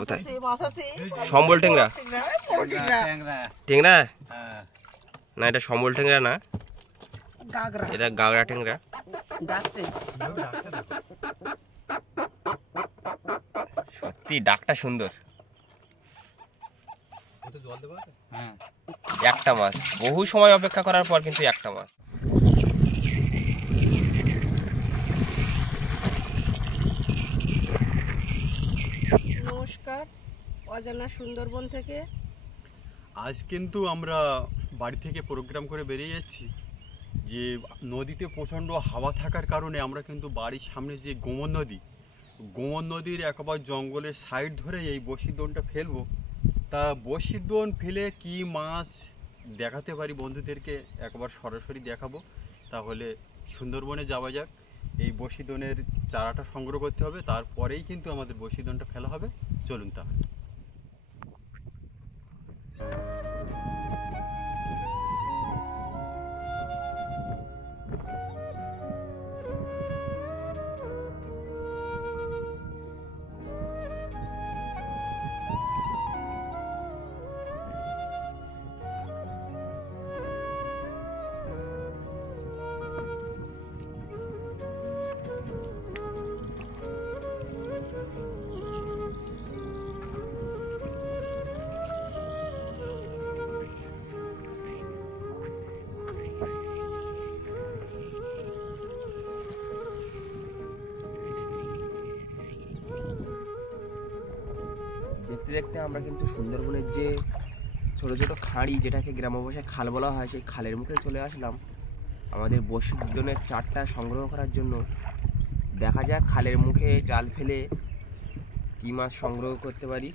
কোথায়? সম্বল ট্যাংরা? ট্যাংরা না, এটা সম্বল ট্যাংরা না, এটা গাগরা ট্যাংরা। সত্যি ডাকটা সুন্দর। একটা মাছ, বহু সময় অপেক্ষা করার পর কিন্তু একটা মাছ। নমস্কার, অজানা সুন্দরবন থেকে। আজ কিন্তু আমরা বাড়ি থেকে প্রোগ্রাম করে বেরিয়ে যাচ্ছি, যে নদীতে প্রচণ্ড হাওয়া থাকার কারণে আমরা কিন্তু বাড়ির সামনে যে গোমন নদীর একবার জঙ্গলের সাইড ধরে এই বড়শির দোনটা ফেলবো। তা বড়শির দোন ফেলে কি মাছ দেখাতে পারি বন্ধুদেরকে একবার সরাসরি দেখাবো। তাহলে সুন্দরবনে যাওয়া যাক। এই বড়শি দোনের চারাটা সংগ্রহ করতে হবে, তারপরেই কিন্তু আমাদের বড়শি দোনটা ফেলা হবে। চলুন তাহলে। দেখতে দেখতে আমরা কিন্তু সুন্দরবনের যে ছোট ছোট খাঁড়ি, যেটাকে গ্রাম্য ভাষায় খাল বলা হয়, সেই খালের মুখে চলে আসলাম আমাদের বড়শির দোনের চারটা সংগ্রহ করার জন্য। দেখা যাক খালের মুখে জাল ফেলে কী মাছ সংগ্রহ করতে পারি।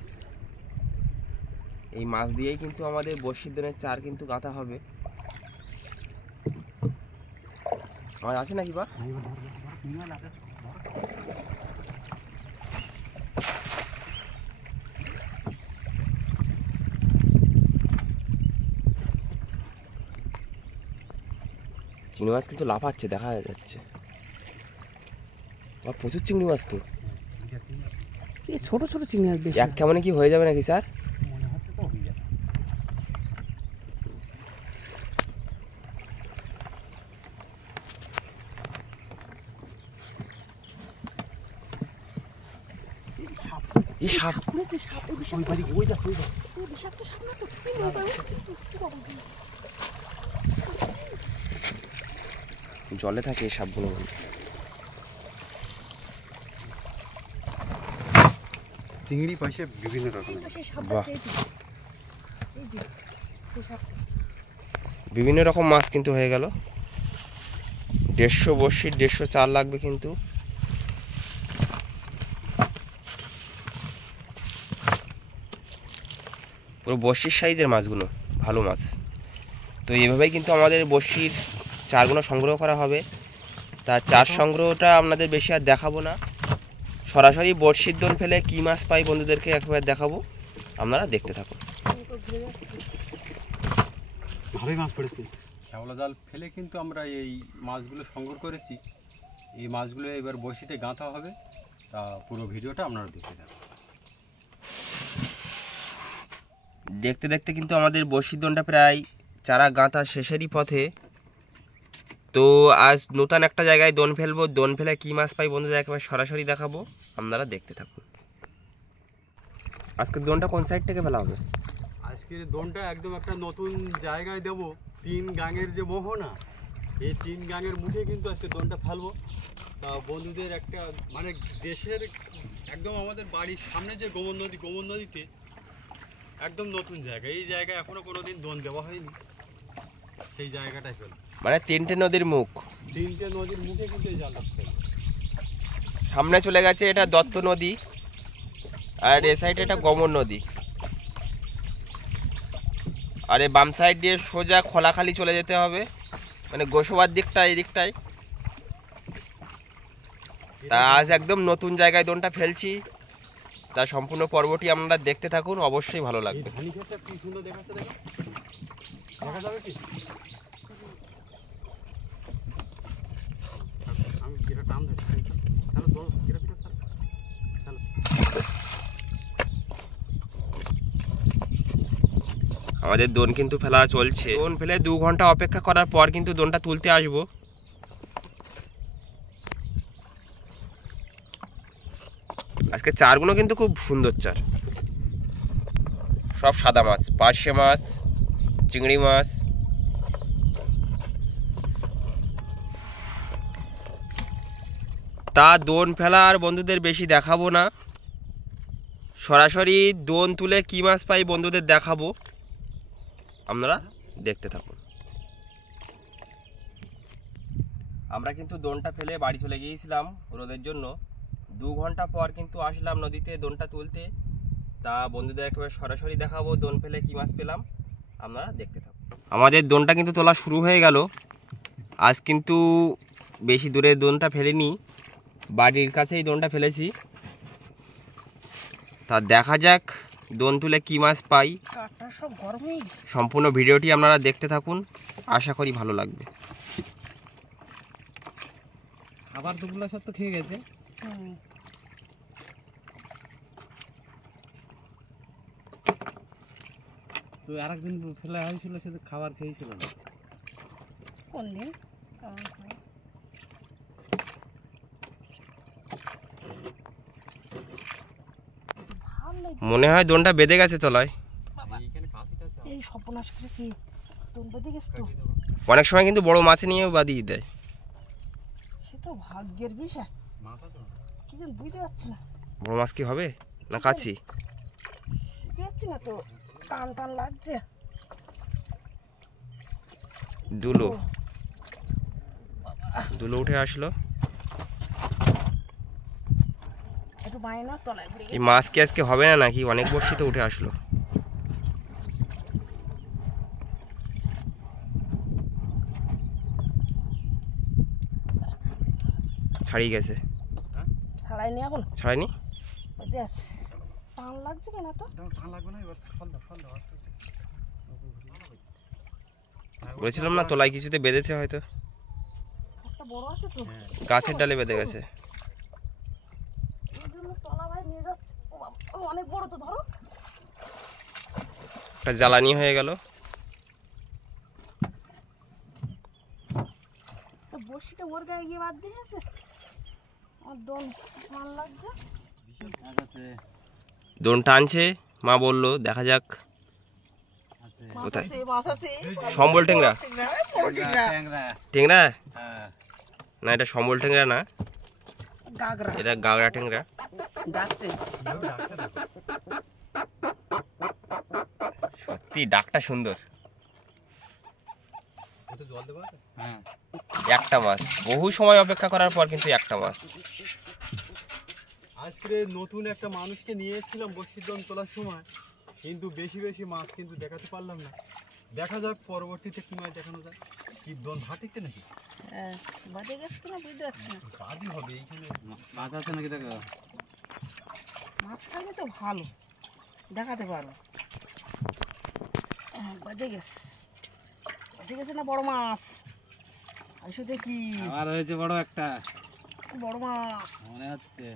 এই মাছ দিয়েই কিন্তু আমাদের বড়শির দোনের চার কিন্তু গাঁথা হবে। মাছ আছে নাকি বা? চিংড়ি মাছ কিন্তু লাফাচ্ছে, দেখা যাচ্ছে। প্রচুর চিংড়ি মাছ তো। এই ছোট ছোট চিংড়ি মাছ বেশি। এক কেমন কি হয়ে যাবে নাকি স্যার? এই সাপ, জলে থাকে এই সাপগুলো। চিংড়ি পাশে বিভিন্ন রকমের, বাহ, বিভিন্ন রকম মাছ কিন্তু হয়ে গেল। 150 বড়শির 150 চার লাগবে কিন্তু। পুরো বড়শির সাইজের মাছগুলো, ভালো মাছ। তো এইভাবেই কিন্তু আমাদের বড়শির চারগুলো সংগ্রহ করা হবে। তা চার সংগ্রহটা আপনাদের বেশি আর দেখাবো না, সরাসরি বড়শির দোন ফেলে কী মাছ পাই বন্ধুদেরকে একবার দেখাবো। আপনারা দেখতে থাকুন। ভালোই মাছ পড়েছে। শ্যাওলা জাল ফেলে কিন্তু আমরা এই মাছগুলো সংগ্রহ করেছি। এই মাছগুলো এবার বড়শিতে গাঁথা হবে। তা পুরো ভিডিওটা আপনারা দেখতে থাকুন। দেখতে দেখতে কিন্তু আমাদের বড়শির দোনটা প্রায় চারা গাঁথা শেষেরই পথে। তো আজ নতুন একটা জায়গায় দোন ফেলবো, দোন ফেলে কী মাছ পাই বন্ধুদের একেবারে সরাসরি দেখাবো। আপনারা দেখতে থাকুন। আজকের দোনটা কোন সাইড থেকে ফেলা হবে? আজকের দোনটা একদম একটা নতুন জায়গায় দেব। 3 গাঙের যে মোহনা, এই 3 গাঙের মুখে কিন্তু আজকে দোনটা ফেলবো। তা বন্ধুদের একটা মানে দেশের একদম আমাদের বাড়ির সামনে যে গোমন নদীতে একদম নতুন জায়গা। এই জায়গায় এখনো কোনোদিন দোন দেওয়া হয়নি, সেই জায়গাটাই ফেলবো। মানে 3টে নদীর মুখ, 3টে নদীর মুখে কিন্তু এই জালটা ফেলবো। সামনে চলে গেছে এটা দত্ত নদী, আর এ সাইডে এটা গমন নদী, আর এই বাম সাইড দিয়ে সোজা খোলাখালি চলে যেতে হবে, মানে গোসবার দিকটা এই দিকটায়। তা আজ একদম নতুন জায়গায় দোনটা ফেলছি। তা সম্পূর্ণ পর্বটি আপনারা দেখতে থাকুন, অবশ্যই ভালো লাগবে। ধানি ক্ষেতটা কি সুন্দর দেখাচ্ছে, দেখা যাবে কি? আমি এটা টান ধরি, চলো তো, এটা চলো। আমাদের দোন কিন্তু ফেলা চলছে। দোন ফেলে 2 ঘন্টা অপেক্ষা করার পর কিন্তু দোনটা তুলতে আসবো। আজকে চারগুলো কিন্তু খুব সুন্দর চার, সব সাদা মাছ, পার্শে মাছ, চিংড়ি মাছ। তা দোন ফেলা আর বন্ধুদের বেশি দেখাবো না, সরাসরি দোন তুলে কি মাছ পাই বন্ধুদের দেখাবো, আপনারা দেখতে থাকুন। আমরা কিন্তু দোনটা ফেলে বাড়ি চলে গিয়েছিলাম রোদের জন্য। 2 ঘন্টা পর কিন্তু আসলাম নদীতে দোনটা তুলতে। তা বন্ধুদের একেবারে সরাসরি দেখাবো দোন ফেলে কি মাছ পেলাম, আপনারা দেখতে থাকুন। আমাদের দোনটা কিন্তু তোলা শুরু হয়ে গেল। আজ কিন্তু বেশি দূরে দোনটা ফেলিনি, বাড়ির কাছেই দোনটা ফেলেছি। তা দেখা যাক দোন তুলে কি মাছ পাই। কাঠটা সব গরমই। সম্পূর্ণ ভিডিওটি আপনারা দেখতে থাকুন, আশা করি ভালো লাগবে। আবার দুপুরবেলা সব তো খেয়ে গেছে। তো আরেকদিন ফেলা হয়েছিল, সে তো খাবার খেয়েছিল না। কোন দিন? মনে হয় দোনটা বেঁধে গেছে তলায়। এই সর্বনাশ করেছি, তোর বেঁধে গেছে তো। অনেক সময় কিন্তু বড় মাছ নিয়েও বাঁধিয়ে দেয়। সে তো ভাগ্যের বিষয়, কি যেন বুঝতে পারছি না। বড় মাছ কি হবে না কাছি? বুঝতে পারছি না তো, টান টান লাগছে। দুলো দুলো উঠে আসলো। একটু বাইরে না, তলায় পড়ে এই গেছে। মাছ কি আজকে হবে না নাকি? অনেক বর্ষি তো উঠে আসলো। ছাড়িয়ে গেছে। ছাড়াইনি এখন, ছাড়ায়নি? বেঁধে আছে। টান লাগছে কেন তো? বলেছিলাম না তলায় কিছুতে বেঁধেছে হয়তো, একটা বড় আছে তো, গাছের ডালে বেঁধে গেছে। এই জন্য তলা ভাই নিয়ে যাচ্ছে। ও বাবা, ও অনেক বড় তো, ধরো। একটা জ্বালানি হয়ে গেল। তো বড়শিটা ওর গায়ে গিয়ে বাদ দিয়েছে। আমার দম টান লাগছে। দোন টানছে, মা বললো দেখা যাক। মাছ কোথায়? আছে, মাছ আছে। সম্বল টেংরা? বড় টেংরা। টেংরা না, এটা সম্বল টেংরা না, গাগরা এটা গাগরা টেংরা। ডাকছে। সত্যি ডাকটা সুন্দর। একটা মাছ, বহু সময় অপেক্ষা করার পর কিন্তু একটা মাছ। আজকে নতুন একটা মানুষকে নিয়ে এসেছিলাম বড়শির দোন তোলার সময়, কিন্তু বেশি বেশি মাছ কিন্তু দেখাতে পারলাম না। দেখা যাক পরবর্তীতে কি মাছ দেখানো যায়। কি দোন ভাটিতে নাকি? হ্যাঁ, বাজে গেছে কিনা বুঝতে পারছি না। কাজই হবে এইখানে। মাছ আছে নাকি দেখো? মাছ থাকলে তো ভালো, দেখাতে পারো। বাজে গেছে, বাজে গেছে না বড় মাছ? আসো দেখি, আবার হয়েছে বড় একটা, বড় মাছ মনে হচ্ছে।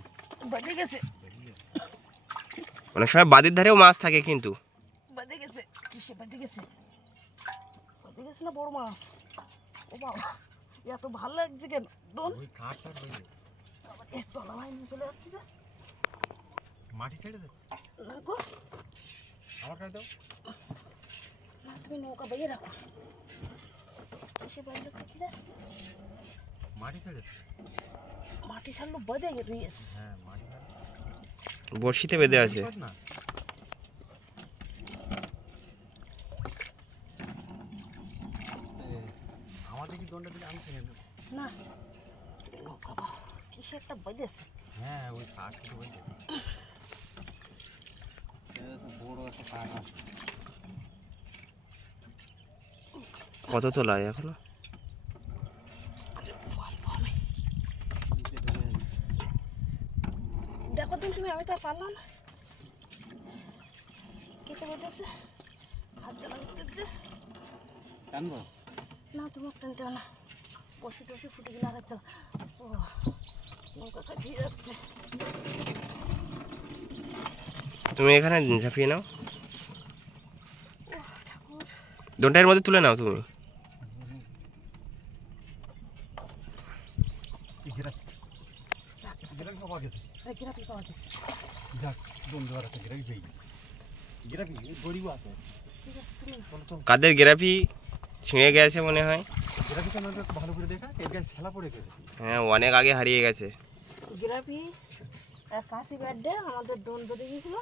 বাজে গেছে, অনেক সময় বাদির ধারেও মাছ থাকে কিন্তু। বাজে গেছে। কিসে বাজে গেছে? বাজে গেছে না বড় মাছ? ও বাবা, এত ভালো লাগছে কেন দোন? ওই কাঠটা রইছে। এ তলা ভাই নিয়ে চলে যাচ্ছে যে। মাটি ছেড়ে দে। না গো, আমার কাছে দাও। না তুমি নৌকা বাইয়ে রাখো। কিসে বাইরে থাকি রে? মাটি ছেড়ে দে। মাটি ছাড়লো বাজে গেছে। হ্যাঁ, মাটি বড়শিতে বেঁধে আছে। না। আমাদের কি দোনটা দিলে আমি ছেড়ে দেব? না নৌকা বা কিসে একটা বাজেছে। হ্যাঁ, ওই কাঠটা রইছে। বড় একটা কাঠ আছে। কত তোলায় এখনো? দেখো দিন তুমি, আমি তো আর পারলাম না। কেটে বেঁধেছে, হাত জ্বালা করতেছে। টানবো? না তুমি টানতে না, বসে টসে ফুটে গেলে আর একটা। ও নৌকাটা দিয়ে যাচ্ছে। তুমি এখানে ঝাঁপিয়ে নাও। দোনটার মধ্যে তুলে নাও তুমি। এই গিরাপি পাওয়া গেছে। ঠিক আছে, তুমি কাদের গেরাপি ছিঁড়ে গেছে মনে হয়। ভালো করে দেখা, এর গায়ে ছেলা পড়ে গেছে। হ্যাঁ, অনেক আগে হারিয়ে গেছে। গিরাপি কাশি ব্যাডে আমাদের দোন ধরে গিয়েছিল।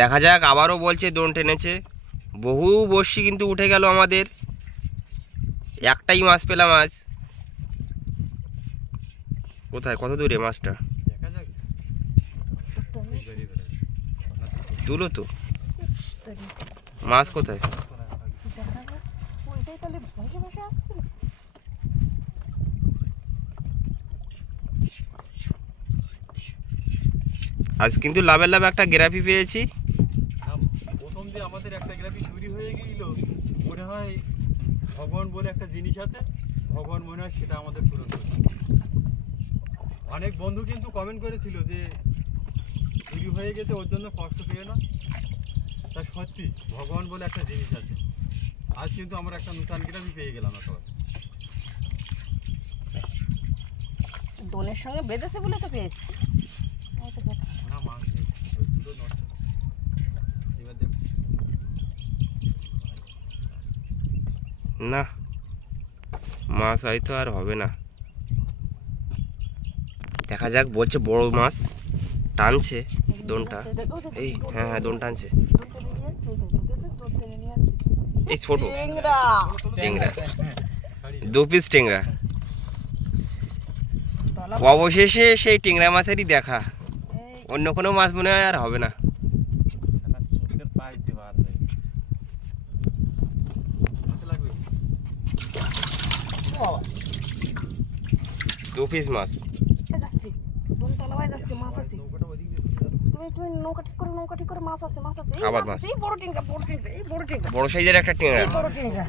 দেখা যাক, আবারও বলছে দোন টেনেছে। বহু বড়শি কিন্তু উঠে গেল আমাদের, একটাই মাছ পেলাম আজ। কোথায়, কত দূরে মাছটা? দেখা যাক। তুলো তো, মাছ কোথায়? দেখা যাক, ওইটাই তাহলে বসে বসে আসছিল। আজ কিন্তু লাভের লাভ একটা গেরাপি পেয়েছি। প্রথম যে আমাদের একটা গ্রাফি চুরি হয়ে গিয়েছিল, মনে হয় ভগবান বলে একটা জিনিস আছে, ভগবান মনে হয় সেটা আমাদের পূরণ করছে। অনেক বন্ধু কিন্তু কমেন্ট করেছিল যে চুরি হয়ে গেছে ওর জন্য কষ্ট পেয়ে না, তা সত্যি ভগবান বলে একটা জিনিস আছে। আজ কিন্তু আমরা একটা নতুন গ্রাফি পেয়ে গেলাম একেবারে। দোনের সঙ্গে বেঁধেছে বলে তো পেয়েছি। হয়তো কথা। না মাছ নেই, ওইগুলো নষ্ট। এবার দেখ, না, মাছ হয়তো আর হবে না। দেখা যাক, বলছে বড় মাছ টানছে দোনটা। এই হ্যাঁ হ্যাঁ, দোন টানছে। এই ছোট টেংরা, 2 পিস টেংরা। অবশেষে সেই টেংরা মাছেরই দেখা, অন্য কোনো মাছ মনে হয় আর হবে না। হাতে লাগবে। 2 পিস মাছ। যাচ্ছি, দোন তলায় যাচ্ছে, মাছ আছে। নৌকাটা ওইদিক দিয়ে চলে যাচ্ছে। তুমি নৌকা ঠিক করো, মাছ আছে, মাছ আছে। এই আবার মাছ আছে, মাছ। এই বড় টেংরা, এই বড় টেংরা, বড় সাইজের একটা টেংরা। এই বড় টেংরা।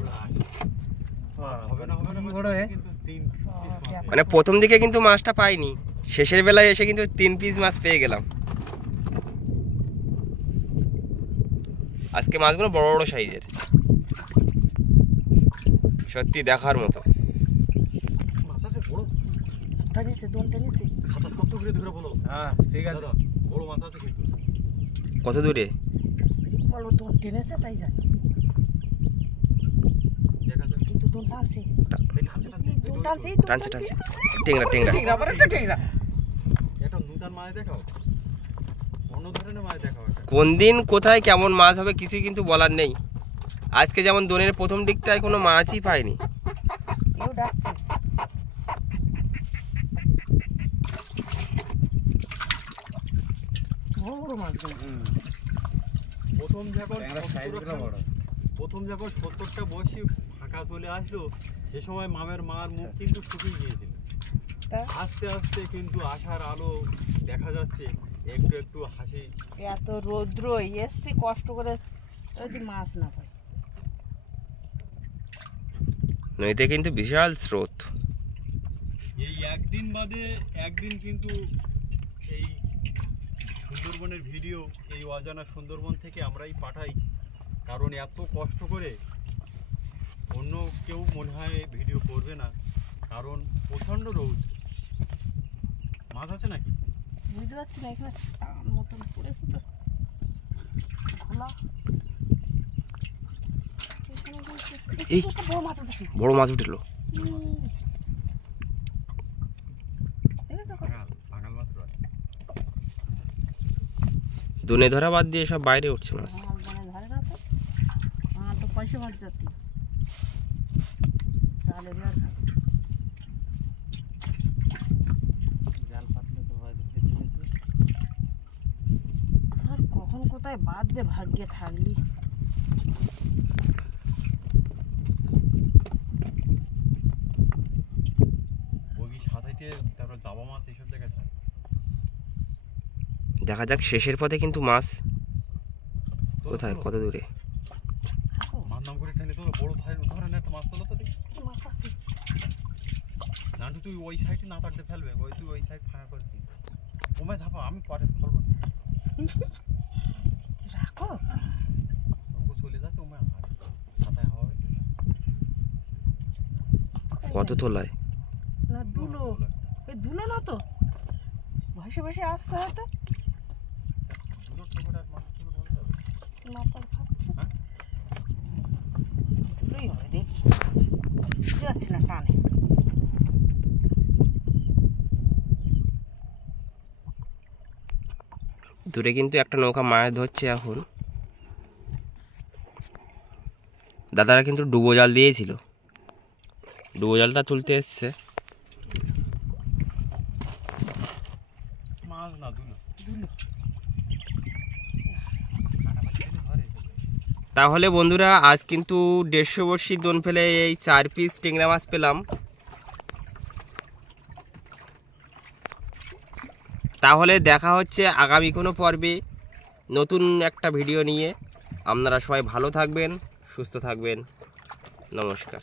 হবে না বড় এ? কিন্তু 3 পিস মাছ। মানে প্রথম দিকে কিন্তু মাছটা পাইনি, শেষের বেলায় এসে কিন্তু 3 পিস মাছ পেয়ে গেলাম। আজকে মাছগুলো বড় বড় সাইজের, সত্যি দেখার মতো। মাছ আছে বড়, টানিয়েছে, দোন টানিয়েছে। সাদা কত করে ধরে বলো। হ্যাঁ ঠিক আছে। দাদা বড় মাছ আছে কিন্তু। কত দূরে? বড় দোন টেনেছে তাই জানি, দেখা যাক। কিন্তু দোন টানছে। এই টানছে টানছে, এই দোন দড়ি টানছে, তো। এই দোন টানছে টানছে। টানছে, টেংরা টেংরা। আবার একটা টেংরা। একটা নতুন মাছ দেখাও, অন্য ধরনের মাছ দেখাও একটা। কোন দিন কোথায় কেমন মাছ হবে কিছুই কিন্তু বলার নেই। আজকে যেমন দোনের প্রথম দিকটায় কোনো মাছই পাইনি। কেউ ডাকছে। বড় বড় মাছগুলো। প্রথম যখন ট্যাংরার সাইজগুলো বড়। প্রথম যখন 70টা বয়সী ফাঁকা চলে আসলো, সে সময় মামের মার মুখ কিন্তু শুকিয়ে গিয়েছিল। তা আস্তে আস্তে কিন্তু আশার আলো দেখা যাচ্ছে, একটু একটু হাসি। এত রৌদ্র এসছি কষ্ট করে, যদি মাছ না পাই। নদীতে কিন্তু বিশাল স্রোত। এই একদিন বাদে একদিন কিন্তু এই সুন্দরবনের ভিডিও, এই অজানা সুন্দরবন থেকে আমরাই পাঠাই, কারণ এত কষ্ট করে অন্য কেউ মনে হয় ভিডিও করবে না, কারণ প্রচণ্ড রোদ। মাছ আছে নাকি? বুঝতে পারছি না, এখানে টান মতন পড়েছে তো ঘোলা। এখানে বলছে, এই একটা বড় মাছ উঠেছে। বড় মাছ উঠলো। দেখেছো? বাঙাল মাছ রয়। দোনে ধরা বাদ দিয়ে সব বাইরে উঠছে মাছ। মাছ বনে ধরে না তো, আমার তো পয়সা মাছ যাচ্ছি চালের আর জাল পাতলে তো হয় দেখতে। আর কখন কোথায় বাঁধবে ভাগ্যে থাকলি। বগি সাঁতাইতে, তারপর জাবা মাছ এইসব জায়গায় থাকে। দেখা যাক, শেষের পথে কিন্তু মাছ কোথায়, কত দূরে। মার নাম করে টেনে তোলো, বড় ধরনের একটা মাছ তোলো তো দেখি। কি মাছ আছে? নান্টু তুই ওই সাইডে না তাড়তে ফেলবে, তুই ওই সাইড ফাঁকা করবি। ওমায় ঝাপা, আমি পরে ফেলবো না। রাখো। নৌকো চলে যাচ্ছে, ওমায় হাত সাঁতায় হাওয়া কত তোলায়? না দুলো, ওই দুলো না তো, ভসে ভসে আসছে হয়তো। মাথার খাচ্ছে, দুলোই হবে দেখি, বুঝতে পারছি না টানে। দূরে কিন্তু একটা নৌকা মাছ ধরছে এখন। দাদারা কিন্তু ডুবো জাল দিয়েছিল, ডুবো জালটা তুলতে এসছে। মাছ না দুলো। দুলো তাহলে বন্ধুরা আজ কিন্তু 150 বড়শি দোন ফেলে এই 4 পিস টেংরা মাছ পেলাম। তাহলে দেখা হচ্ছে আগামী কোনো পর্বে নতুন একটা ভিডিও নিয়ে। আপনারা সবাই ভালো থাকবেন, সুস্থ থাকবেন। নমস্কার।